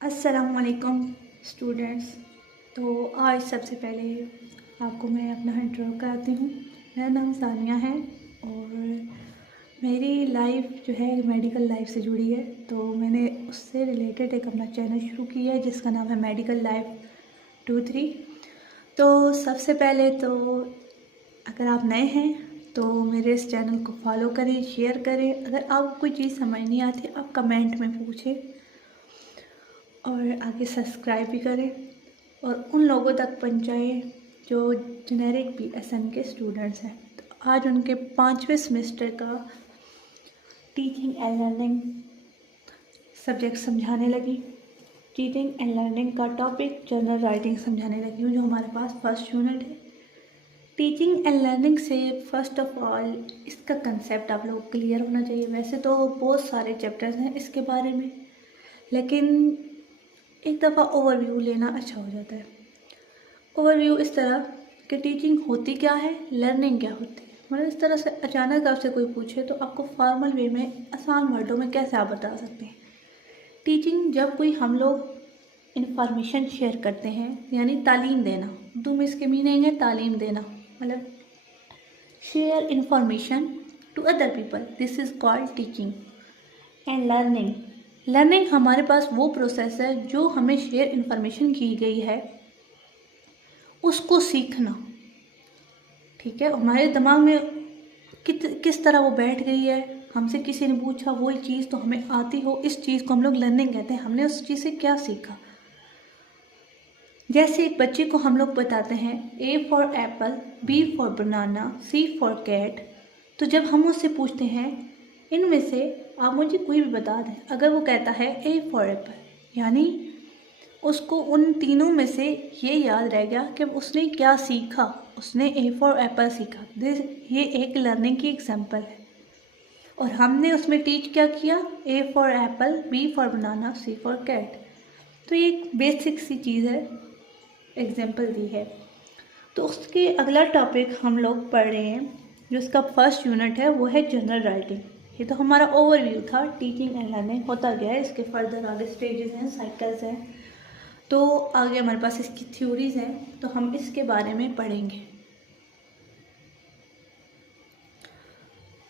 अस्सलामुअलैकुम स्टूडेंट्स। तो आज सबसे पहले आपको मैं अपना इंट्रो कराती हूँ। मेरा नाम सानिया है और मेरी लाइफ जो है मेडिकल लाइफ से जुड़ी है। तो मैंने उससे रिलेटेड एक अपना चैनल शुरू किया है जिसका नाम है मेडिकल लाइफ 23। तो सबसे पहले तो अगर आप नए हैं तो मेरे इस चैनल को फॉलो करें, शेयर करें। अगर आपको कोई चीज़ समझ नहीं आती आप कमेंट में पूछें और आगे सब्सक्राइब भी करें और उन लोगों तक पहुंचाएं जो जेनेरिक BSN के स्टूडेंट्स हैं। तो आज उनके 5वें सेमेस्टर का टीचिंग एंड लर्निंग सब्जेक्ट समझाने लगी। टीचिंग एंड लर्निंग का टॉपिक जनरल राइटिंग समझाने लगी हूँ, जो हमारे पास फर्स्ट यूनिट है। टीचिंग एंड लर्निंग से फर्स्ट ऑफ ऑल इसका कंसेप्ट आप लोग क्लियर होना चाहिए। वैसे तो बहुत सारे चैप्टर्स हैं इसके बारे में, लेकिन एक दफ़ा ओवरव्यू लेना अच्छा हो जाता है। ओवरव्यू इस तरह कि टीचिंग होती क्या है, लर्निंग क्या होती है। मतलब इस तरह से अचानक आपसे कोई पूछे तो आपको फॉर्मल वे में आसान वर्डों में कैसे आप बता सकते हैं। टीचिंग जब कोई हम लोग इंफॉर्मेशन शेयर करते हैं, यानी तालीम देना। उर्दू में इसके मीनिंग है तालीम देना, मतलब share information to other people, this is called teaching. And learning हमारे पास वो प्रोसेस है जो हमें शेयर इंफॉर्मेशन की गई है उसको सीखना। ठीक है, हमारे दिमाग में किस तरह वो बैठ गई है, हमसे किसी ने पूछा वही चीज़ तो हमें आती हो, इस चीज़ को हम लोग लर्निंग कहते हैं। हमने उस चीज़ से क्या सीखा। जैसे एक बच्चे को हम लोग बताते हैं A for apple, B for banana, C for cat. तो जब हम उससे पूछते हैं इनमें से आप मुझे कोई भी बता दें, अगर वो कहता है A फॉर एप्पल, यानी उसको उन तीनों में से ये याद रह गया कि उसने क्या सीखा। उसने A फॉर एप्पल सीखा। ये एक लर्निंग की एग्जांपल है। और हमने उसमें टीच क्या किया, A for apple, B for banana, C for cat. तो ये एक बेसिक सी चीज़ है, एग्जांपल दी है। तो उसके अगला टॉपिक हम लोग पढ़ रहे हैं, जो इसका फर्स्ट यूनिट है वो है जनरल राइटिंग। ये तो हमारा ओवरव्यू था, टीचिंग एंड लर्निंग होता गया है। इसके फर्दर आगे स्टेजेस हैं, साइकिल्स हैं, तो आगे हमारे पास इसकी थ्योरीज हैं, तो हम इसके बारे में पढ़ेंगे।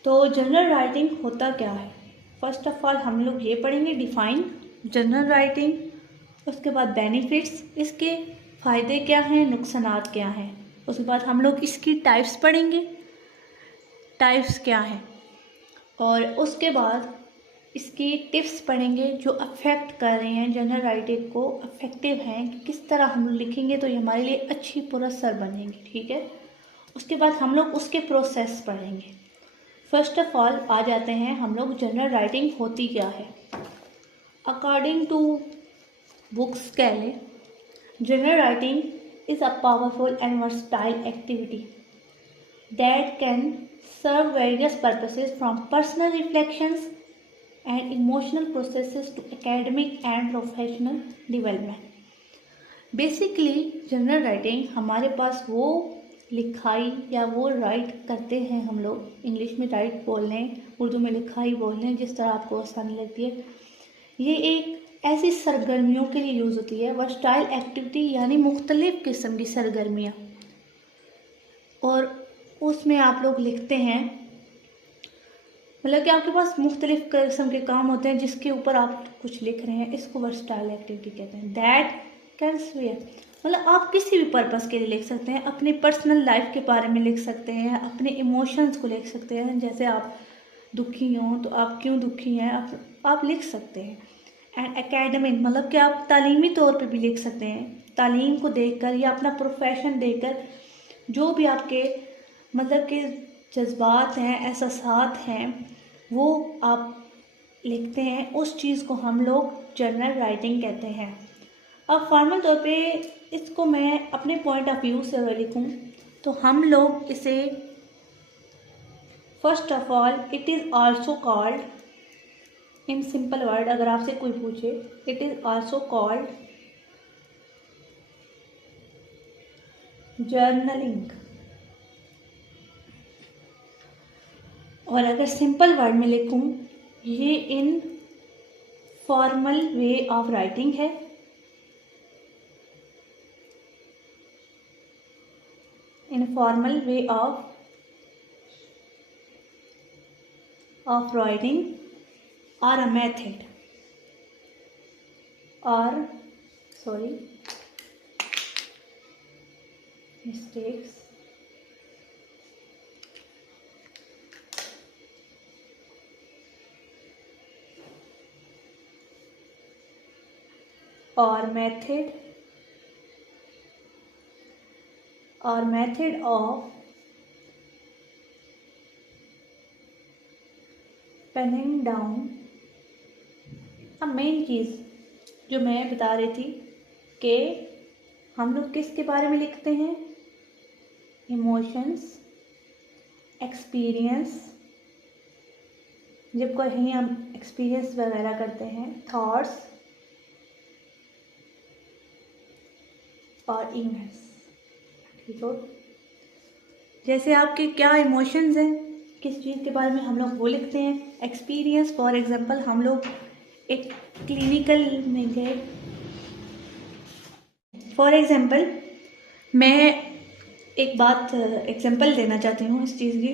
तो जनरल राइटिंग होता क्या है, फर्स्ट ऑफ ऑल हम लोग ये पढ़ेंगे डिफाइन जनरल राइटिंग। उसके बाद बेनिफिट्स, इसके फ़ायदे क्या हैं, नुकसानात क्या हैं। उसके बाद हम लोग इसकी टाइप्स पढ़ेंगे, टाइप्स क्या हैं। और उसके बाद इसकी टिप्स पढ़ेंगे जो अफेक्ट कर रहे हैं जनरल राइटिंग को, अफेक्टिव हैं कि किस तरह हम लिखेंगे तो ये हमारे लिए अच्छी पुरस्सर बनेंगी। ठीक है, उसके बाद हम लोग उसके प्रोसेस पढ़ेंगे। फर्स्ट ऑफ ऑल आ जाते हैं हम लोग जनरल राइटिंग होती क्या है। अकॉर्डिंग टू बुक्स कैले, general writing is a powerful and versatile activity that can serve various purposes from personal reflections and emotional processes to academic and professional development. Basically general writing हमारे पास वो लिखाई या वो राइट करते हैं हम लोग, इंग्लिश में राइट बोल लें, उर्दू में लिखाई बोल लें, जिस तरह आपको आसानी लगती है। ये एक ऐसी सरगर्मियों के लिए यूज़ होती है, वर्सटाइल एक्टिविटी यानी मुख्तलिफ़ किस्म की सरगर्मियाँ, और उसमें आप लोग लिखते हैं। मतलब कि आपके पास मुख्तलिफ़ किस्म के काम होते हैं जिसके ऊपर आप कुछ लिख रहे हैं, इसको वर्सटाइल एक्टिविटी कहते हैं। दैट कैन स्वेयर, मतलब आप किसी भी पर्पस के लिए लिख सकते हैं, अपनी पर्सनल लाइफ के बारे में लिख सकते हैं, अपने इमोशंस को लिख सकते हैं। जैसे आप दुखी हों तो आप क्यों दुखी हैं आप लिख सकते हैं। एंड एकेडमिक, मतलब कि आप तालीमी तौर पे भी लिख सकते हैं, तालीम को देखकर या अपना प्रोफेशन देखकर जो भी आपके मतलब कि जज्बात हैं, एहसासात हैं, वो आप लिखते हैं। उस चीज़ को हम लोग जनरल राइटिंग कहते हैं। अब फॉर्मल तौर पे इसको मैं अपने पॉइंट ऑफ व्यू से अगर लिखूँ तो हम लोग इसे first of all it is also called, in simple word अगर आपसे कोई पूछे, it is also called journaling. और अगर सिंपल वर्ड में लिखूँ, ये in formal way of writing है, इनफॉर्मल वे ऑफ राइटिंग, और अ मेथड, और mistakes, or method of penning down। अब मेन चीज़ जो मैं बता रही थी कि हम लोग किसके बारे में लिखते हैं, इमोशंस, एक्सपीरियंस, जब कहीं हम एक्सपीरियंस वगैरह करते हैं, थॉट्स और इवेंट्स। ठीक हो, जैसे आपके क्या इमोशंस हैं, किस चीज़ के बारे में हम लोग वो लिखते हैं। एक्सपीरियंस, फॉर एग्जांपल हम लोग एक क्लिनिकल में गए, फॉर एग्जांपल मैं एक बात एग्जांपल देना चाहती हूँ इस चीज़ की,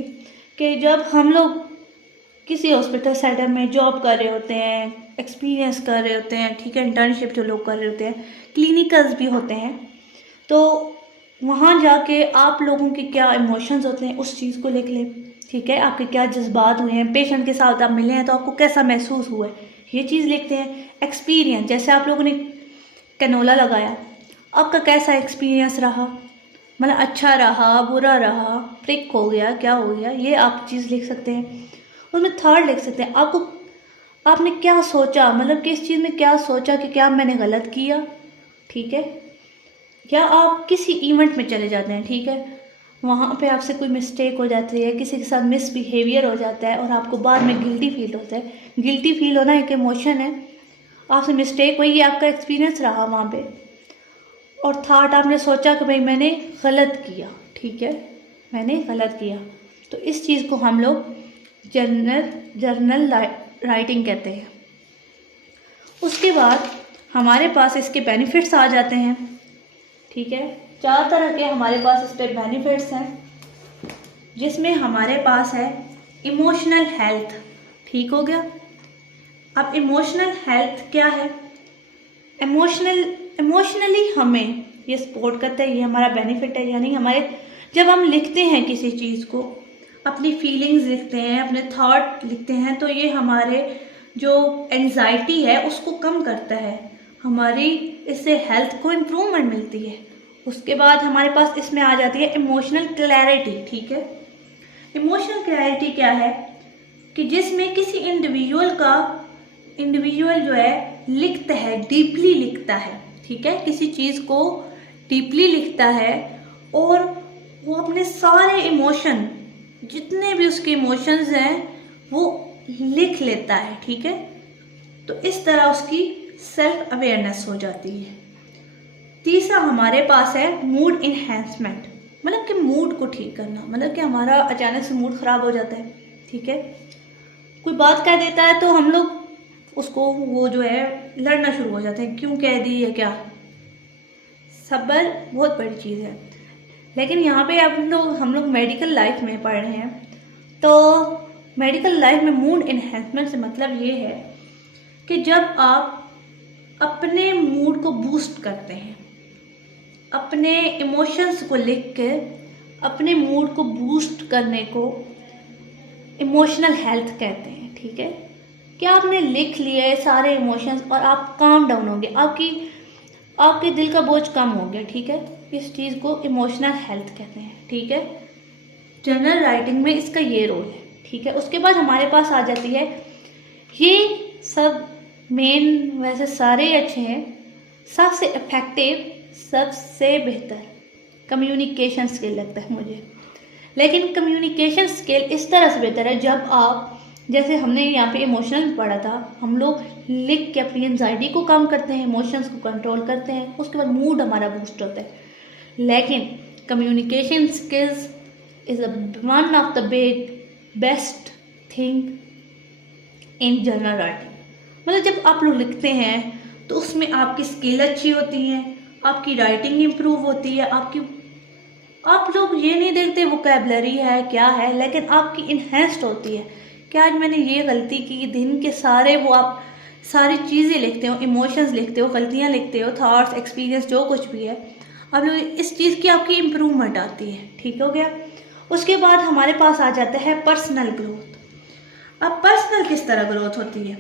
कि जब हम लोग किसी हॉस्पिटल सेटअप में जॉब कर रहे होते हैं, एक्सपीरियंस कर रहे होते हैं, ठीक है, इंटर्नशिप जो लोग कर रहे होते हैं, क्लिनिकल्स भी होते हैं, तो वहाँ जाके आप लोगों के क्या इमोशंस होते हैं उस चीज़ को लिख लें। ठीक है, आपके क्या जज्बात हुए हैं, पेशेंट के साथ आप मिले हैं तो आपको कैसा महसूस हुआ है, ये चीज़ लिखते हैं। एक्सपीरियंस, जैसे आप लोगों ने कैनोला लगाया, आपका कैसा एक्सपीरियंस रहा, मतलब अच्छा रहा, बुरा रहा, प्रिक हो गया, क्या हो गया, ये आप चीज़ लिख सकते हैं। उसमें थर्ड लिख सकते हैं, आपने क्या सोचा, मतलब किस चीज़ में क्या सोचा कि क्या मैंने गलत किया। ठीक है, या आप किसी इवेंट में चले जाते हैं, ठीक है, वहाँ पे आपसे कोई मिस्टेक हो जाती है, किसी के साथ मिसबिहेवियर हो जाता है और आपको बाद में गिल्टी फील होता है। गिल्टी फील होना एक इमोशन है, आपसे मिस्टेक हुई, ये आपका एक्सपीरियंस रहा वहाँ पे। और थर्ड, आपने सोचा कि भाई मैंने गलत किया, ठीक है, मैंने गलत किया, तो इस चीज़ को हम लोग जर्नल राइटिंग कहते हैं। उसके बाद हमारे पास इसके बेनिफिट्स आ जाते हैं। ठीक है, 4 तरह के हमारे पास इस पर बेनिफिट्स हैं, जिसमें हमारे पास है इमोशनल हेल्थ। ठीक हो गया। अब इमोशनल हेल्थ क्या है, इमोशनली हमें ये सपोर्ट करता है, ये हमारा बेनिफिट है। यानी हमारे जब हम लिखते हैं किसी चीज़ को, अपनी फीलिंग्स लिखते हैं, अपने थॉट लिखते हैं, तो ये हमारे जो एंजाइटी है उसको कम करता है, हमारी इससे हेल्थ को इम्प्रूवमेंट मिलती है। उसके बाद हमारे पास इसमें आ जाती है इमोशनल क्लैरिटी। ठीक है, इमोशनल क्लैरिटी क्या है कि जिसमें किसी इंडिविजुअल जो है लिखता है, डीपली लिखता है। ठीक है, किसी चीज़ को डीपली लिखता है और वो अपने सारे इमोशन, जितने भी उसके इमोशंस हैं, वो लिख लेता है। ठीक है, तो इस तरह उसकी सेल्फ अवेयरनेस हो जाती है। तीसरा हमारे पास है मूड इन्हेंसमेंट, मतलब कि मूड को ठीक करना, मतलब कि हमारा अचानक से मूड ख़राब हो जाता है। ठीक है, कोई बात कह देता है तो हम लोग उसको वो जो है लड़ना शुरू हो जाते हैं, क्यों कह दी है क्या। सब्र बहुत बड़ी चीज़ है, लेकिन यहाँ पे हम लोग मेडिकल लाइफ में पढ़ रहे हैं, तो मेडिकल लाइफ में मूड इन्हेंसमेंट से मतलब ये है कि जब आप अपने मूड को बूस्ट करते हैं, अपने इमोशंस को लिख के अपने मूड को बूस्ट करने को इमोशनल हेल्थ कहते हैं। ठीक है, कि आपने लिख लिए सारे इमोशंस और आप काम डाउन हो गए, आपके दिल का बोझ कम हो गया। ठीक है, इस चीज़ को इमोशनल हेल्थ कहते हैं। ठीक है, जर्नल राइटिंग में इसका ये रोल है। ठीक है, उसके बाद हमारे पास आ जाती है, ये सब मेन वैसे सारे अच्छे हैं, सबसे इफेक्टिव, सबसे बेहतर कम्युनिकेशन स्किल लगता है मुझे। लेकिन कम्युनिकेशन स्किल इस तरह से बेहतर है जब आप, जैसे हमने यहाँ पे इमोशनल पढ़ा था, हम लोग लिख के अपनी एंजाइटी को कम करते हैं, इमोशंस को कंट्रोल करते हैं, उसके बाद मूड हमारा बूस्ट होता है। लेकिन communication skills is one of the best thing in journal writing. मतलब जब आप लोग लिखते हैं तो उसमें आपकी स्किल अच्छी होती है, आपकी राइटिंग इम्प्रूव होती है, आप लोग ये नहीं देखते वोकैबलरी है क्या है, लेकिन आपकी इन्हेंस्ड होती है कि आज मैंने ये गलती की। दिन के सारे वो आप सारी चीज़ें लिखते हो, इमोशंस लिखते हो, गलतियाँ लिखते हो, थॉट्स, एक्सपीरियंस, जो कुछ भी है, आप लोग इस चीज़ की आपकी इम्प्रूवमेंट आती है। ठीक हो गया। उसके बाद हमारे पास आ जाता है पर्सनल ग्रोथ। अब पर्सनल किस तरह ग्रोथ होती है?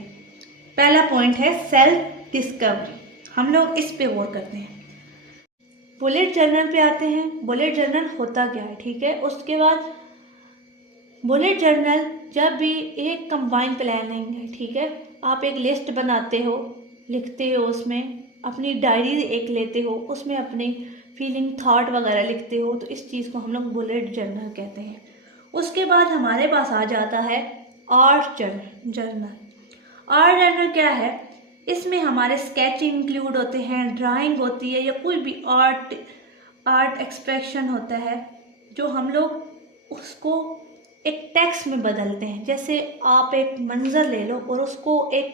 पहला पॉइंट है सेल्फ डिस्कवरी। हम लोग इस पे गौर करते हैं। बुलेट जर्नल पे आते हैं। बुलेट जर्नल होता क्या है? ठीक है। उसके बाद बुलेट जर्नल जब भी एक कंबाइंड प्लानिंग है, ठीक है, आप एक लिस्ट बनाते हो, लिखते हो, उसमें अपनी डायरी एक लेते हो, उसमें अपनी फीलिंग, थॉट वगैरह लिखते हो, तो इस चीज़ को हम लोग बुलेट जर्नल कहते हैं। उसके बाद हमारे पास आ जाता है आर्ट जर्नल। आर्ट जर्नल क्या है? इसमें हमारे स्केचिंग इंक्लूड होते हैं, ड्राइंग होती है, या कोई भी आर्ट एक्सप्रेशन होता है जो हम लोग उसको एक टेक्स्ट में बदलते हैं। जैसे आप एक मंजर ले लो और उसको एक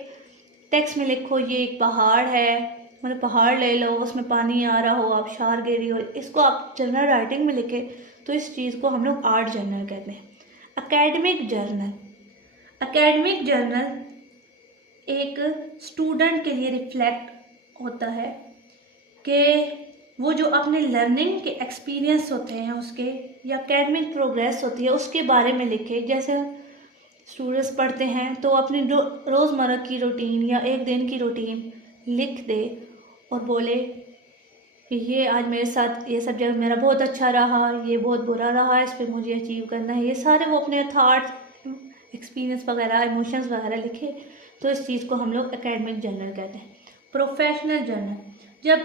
टेक्स्ट में लिखो, ये एक पहाड़ है, मतलब पहाड़ ले लो, उसमें पानी आ रहा हो, आप शार गिरी हो, इसको आप जर्नल राइटिंग में लिखे, तो इस चीज़ को हम लोग आर्ट जर्नल कहते हैं। एकेडमिक जर्नल एक स्टूडेंट के लिए रिफ्लेक्ट होता है कि वो जो अपने लर्निंग के एक्सपीरियंस होते हैं उसके, या एकेडमिक प्रोग्रेस होती है उसके बारे में लिखे। जैसे स्टूडेंट्स पढ़ते हैं तो अपनी रोज़मर्रा की रूटीन या एक दिन की रूटीन लिख दे और बोले कि ये आज मेरे साथ ये सब्जेक्ट मेरा बहुत अच्छा रहा, ये बहुत बुरा रहा, इस पर मुझे अचीव करना है। ये सारे वो अपने थॉट्स, एक्सपीरियंस वगैरह, इमोशंस वगैरह लिखे, तो इस चीज़ को हम लोग एकेडमिक जर्नल कहते हैं। प्रोफेशनल जर्नल, जब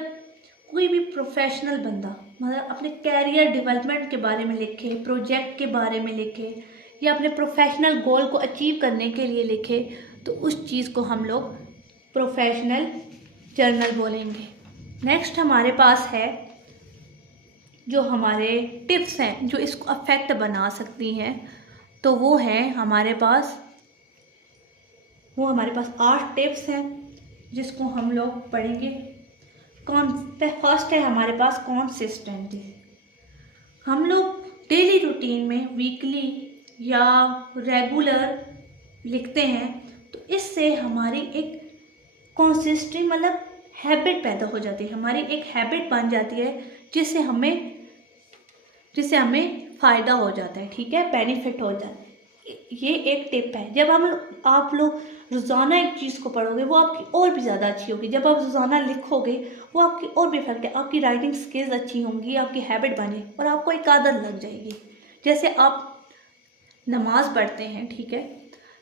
कोई भी प्रोफेशनल बंदा मतलब अपने कैरियर डेवलपमेंट के बारे में लिखे, प्रोजेक्ट के बारे में लिखे, या अपने प्रोफेशनल गोल को अचीव करने के लिए लिखे, तो उस चीज़ को हम लोग प्रोफेशनल जर्नल बोलेंगे। नेक्स्ट हमारे पास है जो हमारे टिप्स हैं जो इसको अफेक्ट बना सकती हैं, तो वो हमारे पास 8 टिप्स हैं जिसको हम लोग पढ़ेंगे। फर्स्ट है हमारे पास कंसिस्टेंसी। हम लोग डेली रूटीन में वीकली या रेगुलर लिखते हैं, तो इससे हमारी एक कंसिस्टेंसी मतलब हैबिट पैदा हो जाती है, हमारी एक हैबिट बन जाती है जिससे हमें फ़ायदा हो जाता है। ठीक है, बेनिफिट हो जाता है। ये एक टिप है। जब आप लोग रोज़ाना एक चीज़ को पढ़ोगे वो आपकी और भी ज़्यादा अच्छी होगी। जब आप रोज़ाना लिखोगे वो आपकी और भी इफेक्ट है, आपकी राइटिंग स्किल्स अच्छी होंगी, आपकी हैबिट बने और आपको एक आदत लग जाएगी। जैसे आप नमाज़ पढ़ते हैं, ठीक है,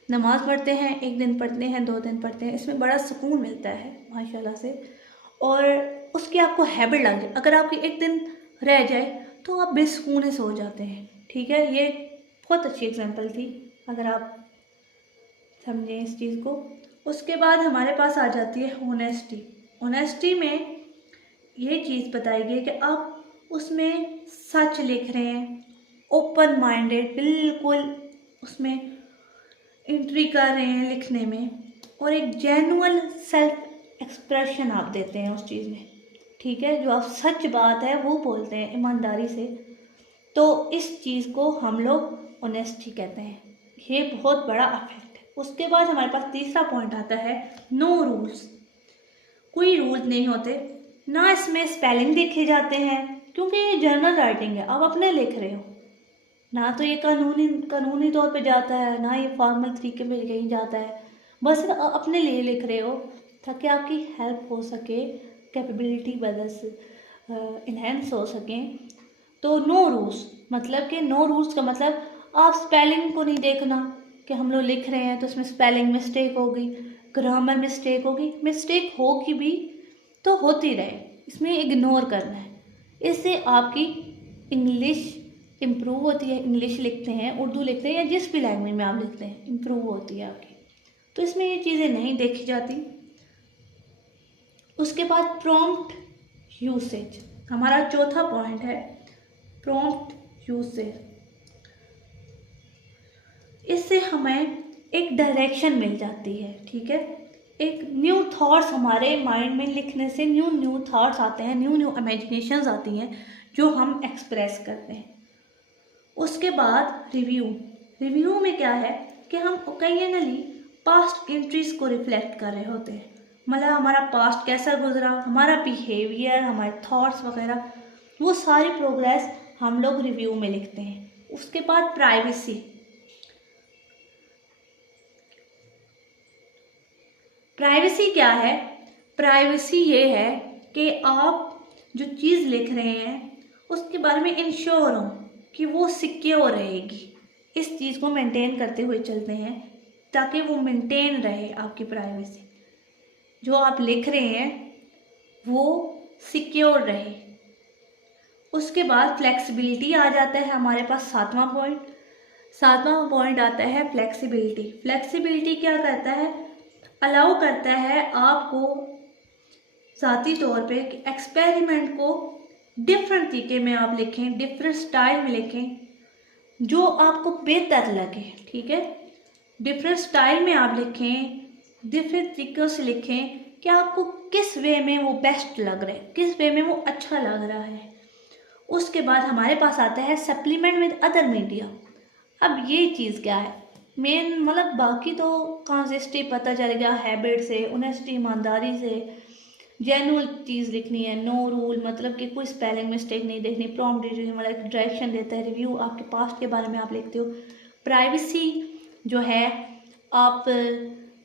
नमाज़ पढ़ते हैं, 1 दिन पढ़ते हैं, 2 दिन पढ़ते हैं, इसमें बड़ा सुकून मिलता है माशाल्लाह से, और उसकी आपको हैबिट लग जाए। अगर आपकी 1 दिन रह जाए तो आप बेसुकून से हो जाते हैं। ठीक है, ये बहुत अच्छी एग्जांपल थी अगर आप समझें इस चीज़ को। उसके बाद हमारे पास आ जाती है ऑनेस्टी में ये चीज़ बताई गई कि आप उसमें सच लिख रहे हैं, ओपन माइंडेड, बिल्कुल उसमें एंट्री कर रहे हैं लिखने में, और एक जेन्युइन सेल्फ एक्सप्रेशन आप देते हैं उस चीज़ में। ठीक है, जो आप सच बात है वो बोलते हैं ईमानदारी से, तो इस चीज़ को हम लोग ऑनेस्टी कहते हैं। ये बहुत बड़ा अफेक्ट है। उसके बाद हमारे पास तीसरा पॉइंट आता है नो रूल्स। कोई रूल्स नहीं होते, ना इसमें स्पेलिंग देखे जाते हैं क्योंकि ये जर्नल राइटिंग है, आप अपने लिख रहे हो, ना तो ये कानूनी तौर पे जाता है, ना ये फॉर्मल तरीके में कहीं जाता है, बस अपने लिए लिख रहे हो ताकि आपकी हेल्प हो सके, कैपेबिलिटी इन्हेंस हो सकें। तो नो रूल्स मतलब कि नो रूल्स का मतलब आप स्पेलिंग को नहीं देखना कि हम लोग लिख रहे हैं तो इसमें स्पेलिंग मिस्टेक होगी, ग्रामर मिस्टेक होगी, मिस्टेक होगी भी तो होती रहे, इसमें इग्नोर करना है। इससे आपकी इंग्लिश इम्प्रूव होती है। इंग्लिश लिखते हैं, उर्दू लिखते हैं, या जिस भी लैंग्वेज में आप लिखते हैं इम्प्रूव होती है आपकी, तो इसमें ये चीज़ें नहीं देखी जाती। उसके बाद प्रॉम्प्ट यूसेज, हमारा चौथा पॉइंट है प्रॉम्प्ट यूसेज। इससे हमें एक डायरेक्शन मिल जाती है। ठीक है, एक न्यू थॉट्स हमारे माइंड में लिखने से न्यू थॉट्स आते हैं, न्यू इमेजिनेशंस आती हैं जो हम एक्सप्रेस करते हैं। उसके बाद रिव्यू में क्या है कि हम ओकेजनली पास्ट एंट्रीज को रिफ्लेक्ट कर रहे होते हैं, मतलब हमारा पास्ट कैसा गुजरा, हमारा बिहेवियर, हमारे थॉट्स वगैरह, वो सारी प्रोग्रेस हम लोग रिव्यू में लिखते हैं। उसके बाद प्राइवेसी क्या है? प्राइवेसी ये है कि आप जो चीज़ लिख रहे हैं उसके बारे में इंश्योर हो कि वो सिक्योर रहेगी। इस चीज़ को मेंटेन करते हुए चलते हैं ताकि वो मेंटेन रहे आपकी प्राइवेसी। जो आप लिख रहे हैं वो सिक्योर रहे। उसके बाद फ्लेक्सिबिलिटी आ जाता है हमारे पास। सातवां पॉइंट आता है फ्लेक्सिबिलिटी। फ्लेक्सिबिलिटी क्या करता है? अलाउ करता है आपको ज़ाती तौर पे एक्सपेरिमेंट को डिफरेंट तरीके में आप लिखें, डिफरेंट स्टाइल में लिखें, जो आपको बेहतर लगे। ठीक है, डिफरेंट स्टाइल में आप लिखें, डिफरेंट तरीक़ों से लिखें कि आपको किस वे में वो बेस्ट लग रहा है, किस वे में वो अच्छा लग रहा है। उसके बाद हमारे पास आता है सप्लीमेंट विद अदर मीडिया। अब ये चीज़ क्या है? मेन मतलब बाकी तो कंसिस्टेंसी पता चल गया, हैबिट से, ऑनेस्टी ईमानदारी से, जेन्युइन चीज़ लिखनी है, नो रूल मतलब कि कोई स्पेलिंग मिस्टेक नहीं देखनी, प्रॉम्प्ट मतलब डायरेक्शन देता है, रिव्यू आपके पास्ट के बारे में आप लिखते हो, प्राइवेसी जो है आप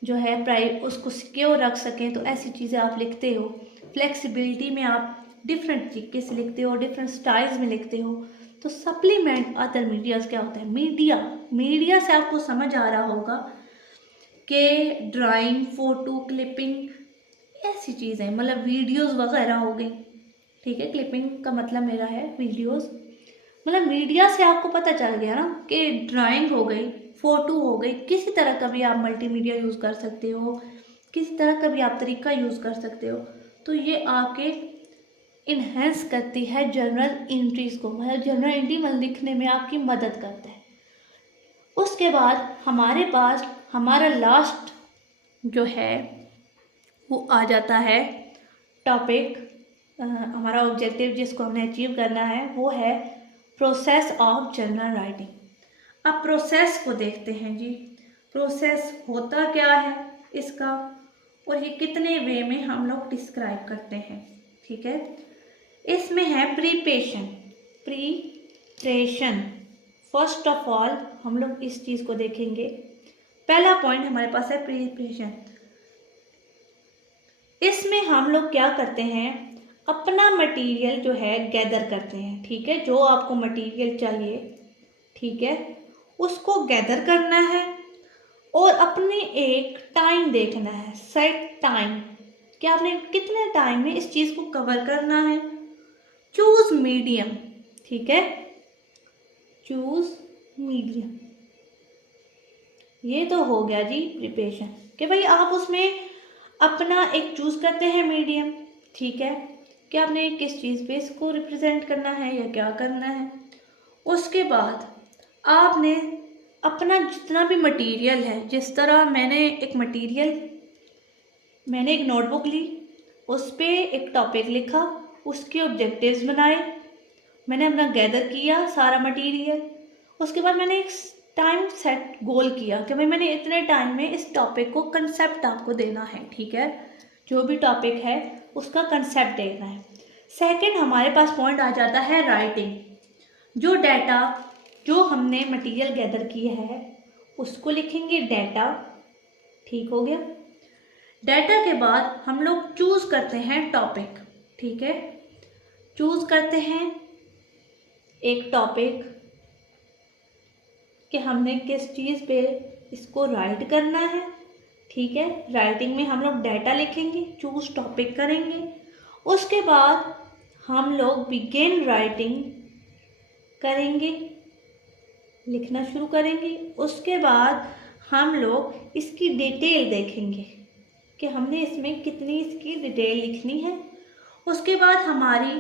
जो है उसको सिक्योर रख सकें तो ऐसी चीज़ें आप लिखते हो। फ्लेक्सिबिलिटी में आप डिफरेंट तरीके से लिखते हो, डिफरेंट स्टाइल्स में लिखते हो। तो सप्लीमेंट अदर मीडियाज़ क्या होता है? मीडिया से आपको समझ आ रहा होगा कि ड्राइंग, फ़ोटो, क्लिपिंग ऐसी चीज़ें, मतलब वीडियोस वगैरह हो गई। ठीक है, क्लिपिंग का मतलब मेरा है वीडियोस। मतलब मीडिया से आपको पता चल गया ना कि ड्राइंग हो गई, फ़ोटो हो गई, किसी तरह का भी आप मल्टीमीडिया यूज़ कर सकते हो, किसी तरह का भी आप तरीका यूज़ कर सकते हो। तो ये आपके इन्हेंस करती है जर्नल एंट्रीज़ को, मतलब जर्नल एंट्री मतलब लिखने में आपकी मदद करता है। उसके बाद हमारे पास हमारा लास्ट जो है वो आ जाता है टॉपिक। हमारा ऑब्जेक्टिव जिसको हमने अचीव करना है वो है प्रोसेस ऑफ जर्नल राइटिंग। अब प्रोसेस को देखते हैं जी, प्रोसेस होता क्या है इसका और ये कितने वे में हम लोग डिस्क्राइब करते हैं। ठीक है, इसमें है प्रीपरेशन। फर्स्ट ऑफ ऑल हम लोग इस चीज़ को देखेंगे। पहला पॉइंट हमारे पास है प्रीपरेशन। इसमें हम लोग क्या करते हैं? अपना मटेरियल जो है गैदर करते हैं। ठीक है, जो आपको मटेरियल चाहिए, ठीक है, उसको गैदर करना है और अपने एक टाइम देखना है, सेट टाइम, कि आपने कितने टाइम में इस चीज़ को कवर करना है। Choose medium. ठीक है, चूज मीडियम। ये तो हो गया जी प्रिपरेशन, कि भाई आप उसमें अपना एक चूज करते हैं मीडियम। ठीक है, कि आपने किस चीज़ पे इसको रिप्रेजेंट करना है या क्या करना है। उसके बाद आपने अपना जितना भी मटेरियल है, जिस तरह मैंने एक नोटबुक ली, उस पर एक टॉपिक लिखा, उसके ऑब्जेक्टिव्स बनाए, मैंने अपना गैदर किया सारा मटेरियल। उसके बाद मैंने एक टाइम सेट गोल किया कि भाई मैंने इतने टाइम में इस टॉपिक को कंसेप्ट आपको देना है। ठीक है, जो भी टॉपिक है उसका कंसेप्ट देना है। सेकंड हमारे पास पॉइंट आ जाता है राइटिंग। जो डाटा जो हमने मटेरियल गैदर किया है उसको लिखेंगे डाटा। ठीक हो गया। डाटा के बाद हम लोग चूज करते हैं टॉपिक। ठीक है, चूज करते हैं एक टॉपिक कि हमने किस चीज़ पे इसको राइट करना है। ठीक है, राइटिंग में हम लोग डाटा लिखेंगे, चूज टॉपिक करेंगे। उसके बाद हम लोग बिगिन राइटिंग करेंगे, लिखना शुरू करेंगे। उसके बाद हम लोग इसकी डिटेल देखेंगे कि हमने इसमें कितनी इसकी डिटेल लिखनी है। उसके बाद हमारी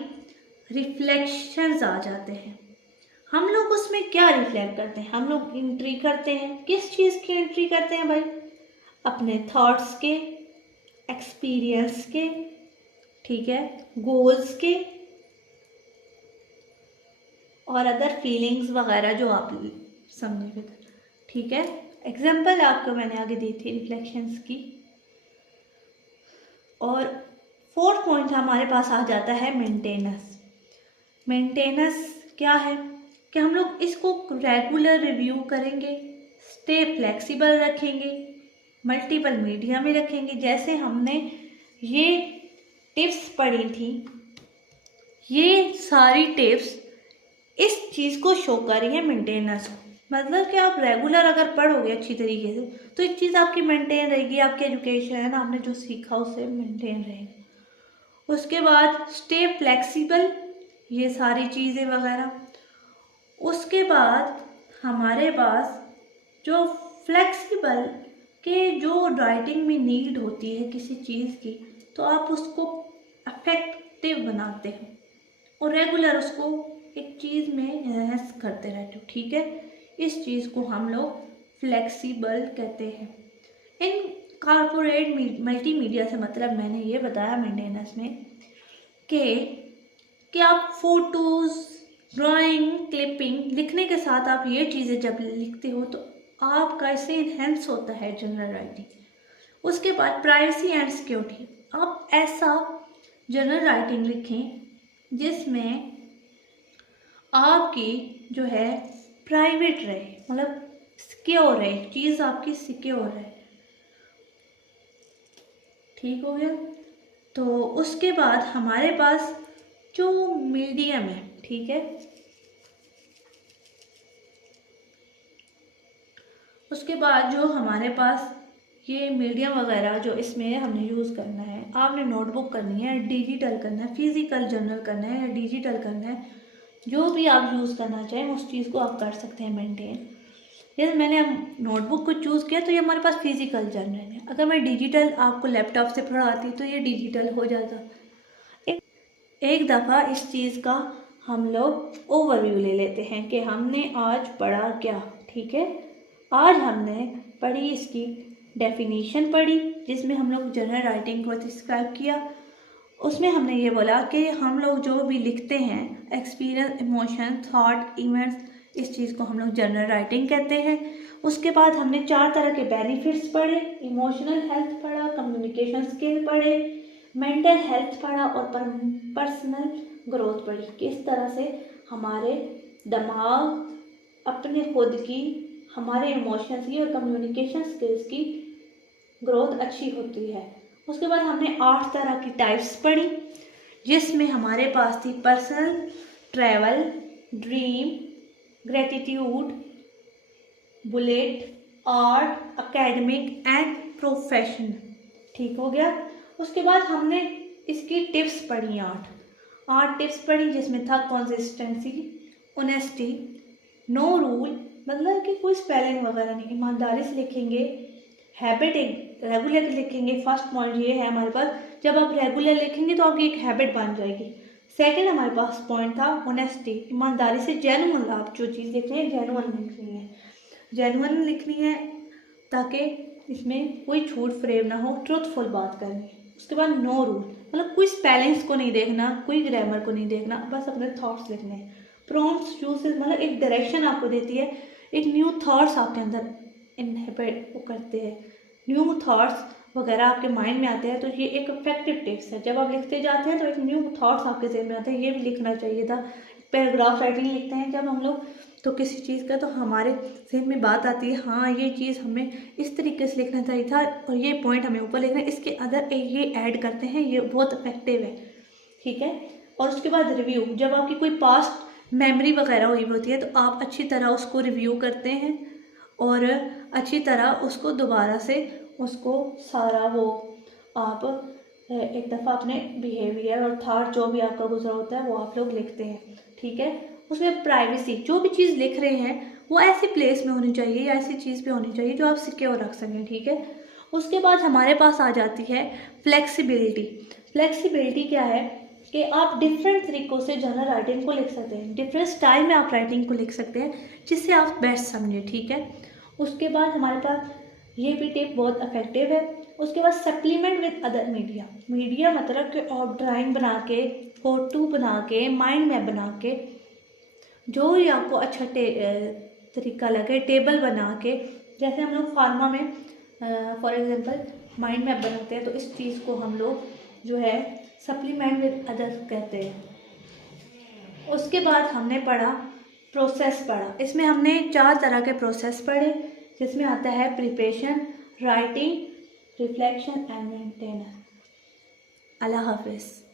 रिफ्लेक्शंस आ जाते हैं। हम लोग उसमें क्या रिफ्लेक्ट करते हैं? हम लोग एंट्री करते हैं, किस चीज़ की एंट्री करते हैं भाई? अपने थॉट्स के, एक्सपीरियंस के, ठीक है, गोल्स के और अदर फीलिंग्स वगैरह जो आप समझे, ठीक है। एग्जाम्पल आपको मैंने आगे दी थी रिफ्लेक्शंस की। और फोर्थ पॉइंट हमारे पास आ जाता है मेंटेनेंस। मेंटेनेंस क्या है कि हम लोग इसको रेगुलर रिव्यू करेंगे, स्टे फ्लेक्सिबल रखेंगे, मल्टीपल मीडिया में रखेंगे। जैसे हमने ये टिप्स पढ़ी थी, ये सारी टिप्स इस चीज़ को शो कर रही है, मेंटेनेंस को। मतलब कि आप रेगुलर अगर पढ़ोगे अच्छी तरीके से तो एक चीज़ आपकी मेंटेन रहेगी, आपकी एजुकेशन है ना, आपने जो सीखा उससे मेंटेन रहेगा। उसके बाद स्टे फ्लेक्सिबल, ये सारी चीज़ें वगैरह। उसके बाद हमारे पास जो फ्लेक्सिबल के जो राइटिंग में नीड होती है किसी चीज़ की, तो आप उसको अफेक्टिव बनाते हो और रेगुलर उसको एक चीज़ में एनहांस करते रहते हो, ठीक है। इस चीज़ को हम लोग फ्लेक्सिबल कहते हैं। इन कॉर्पोरेट मल्टीमीडिया से मतलब मैंने ये बताया मेंटेनेंस में कि आप फोटोज़, ड्राइंग, क्लिपिंग लिखने के साथ आप ये चीज़ें जब लिखते हो तो आपका इससे इन्हेंस होता है जनरल राइटिंग। उसके बाद प्राइवेसी एंड सिक्योरिटी, आप ऐसा जनरल राइटिंग लिखें जिसमें आपकी जो है प्राइवेट रहे, मतलब सिक्योर रहे, चीज़ आपकी सिक्योर रहे, ठीक हो गया। तो उसके बाद हमारे पास जो मीडियम है, ठीक है, उसके बाद जो हमारे पास ये मीडियम वगैरह जो इसमें हमने यूज़ करना है, आपने नोटबुक करनी है, डिजिटल करना है, फिजिकल जर्नल करना है या डिजिटल करना है, जो भी आप यूज़ करना चाहें उस चीज़ को आप कर सकते हैं मेंटेन। जैसे मैंने नोटबुक को चूज़ किया तो ये हमारे पास फिजिकल जर्नल है। अगर मैं डिजिटल आपको लैपटॉप से पढ़ाती तो ये डिजिटल हो जाता। एक दफ़ा इस चीज़ का हम लोग ओवरव्यू ले लेते हैं कि हमने आज पढ़ा क्या, ठीक है। आज हमने पढ़ी इसकी डेफिनेशन पढ़ी, जिसमें हम लोग जनरल राइटिंग को डिस्क्राइब किया। उसमें हमने ये बोला कि हम लोग जो भी लिखते हैं, एक्सपीरियंस, इमोशन, थॉट, इवेंट्स, इस चीज़ को हम लोग जनरल राइटिंग कहते हैं। उसके बाद हमने 4 तरह के बेनिफिट्स पढ़े, इमोशनल हेल्थ पढ़ा, कम्युनिकेशन स्किल पढ़े, मेंटल हेल्थ पढ़ा और पर्सनल ग्रोथ पढ़ी। किस तरह से हमारे दिमाग अपने खुद की, हमारे इमोशंस की और कम्युनिकेशन स्किल्स की ग्रोथ अच्छी होती है। उसके बाद हमने 8 तरह की टाइप्स पढ़ी, जिसमें हमारे पास थी personal, travel, dream, gratitude, bullet, art, academic and profession, ठीक हो गया। उसके बाद हमने इसकी टिप्स पढ़ी, 8 टिप्स पढ़ी, जिसमें था कंसिस्टेंसी, ऑनेस्टी, नो रूल, मतलब कि कोई स्पेलिंग वगैरह नहीं, ईमानदारी से लिखेंगे, हैबिट एक रेगुलर लिखेंगे। फर्स्ट पॉइंट ये है हमारे पास, जब आप रेगुलर लिखेंगे तो आपकी एक हैबिट बन जाएगी। सेकंड हमारे पास पॉइंट था ऑनेस्टी, ईमानदारी से, जेन्युइन, आप जो चीज़ लिख रहे हैं जेन्युइन लिखनी है, जेन्युइन लिखनी है ताकि इसमें कोई झूठ फ्रेब ना हो, ट्रुथफुल बात करनी है। उसके बाद नो रूल, मतलब कोई स्पेलिंग्स को नहीं देखना, कोई ग्रामर को नहीं देखना, बस अपने थॉट्स लिखने हैं। प्रॉम्प्ट्स यूजेस, मतलब एक डायरेक्शन आपको देती है, एक न्यू थॉट्स आपके अंदर इनहिबिट वो करते हैं, न्यू थॉट्स वगैरह आपके माइंड में आते हैं। तो ये एक इफेक्टिव टिप्स है, जब आप लिखते जाते हैं तो एक न्यू थॉट्स आपके जहन में आते हैं, ये भी लिखना चाहिए था। पैराग्राफ राइटिंग लिखते हैं जब हम लोग तो किसी चीज़ का, तो हमारे जहन में बात आती है, हाँ ये चीज़ हमें इस तरीके से लिखना चाहिए था और ये पॉइंट हमें ऊपर लिखना है, इसके अंदर ये ऐड करते हैं, ये बहुत इफेक्टिव है, ठीक है। और उसके बाद रिव्यू, जब आपकी कोई पास्ट मेमोरी वगैरह हुई होती है तो आप अच्छी तरह उसको रिव्यू करते हैं और अच्छी तरह उसको दोबारा से उसको सारा वो आप एक दफ़ा अपने बिहेवियर और थॉट जो भी आपका गुजरा होता है वो आप लोग लिखते हैं, ठीक है। उसमें प्राइवेसी, जो भी चीज़ लिख रहे हैं वो ऐसी प्लेस में होनी चाहिए या ऐसी चीज़ पे होनी चाहिए जो आप सिक्योर रख सकें, ठीक है। उसके बाद हमारे पास आ जाती है फ्लेक्सिबिलिटी। फ्लेक्सिबिलिटी क्या है कि आप डिफरेंट तरीक़ों से जनरल राइटिंग को लिख सकते हैं, डिफरेंट स्टाइल में आप राइटिंग को लिख सकते हैं जिससे आप बेस्ट समझें, ठीक है। उसके बाद हमारे पास ये भी टिप बहुत इफेक्टिव है, उसके बाद supplement with other media. Media मतलब कि आप ड्राइंग बना के, फोटो बना के, माइंड मैप बना के, जो भी आपको अच्छा तरीका लगे, टेबल बना के, जैसे हम लोग फार्मा में फॉर एग्जांपल माइंड मैप बनाते हैं, तो इस चीज़ को हम लोग जो है सप्लीमेंट विद अदर कहते हैं। उसके बाद हमने पढ़ा प्रोसेस पढ़ा। इसमें हमने 4 तरह के प्रोसेस पढ़े, जिसमें आता है preparation, writing, reflection and maintenance. अल्लाह हाफिज़।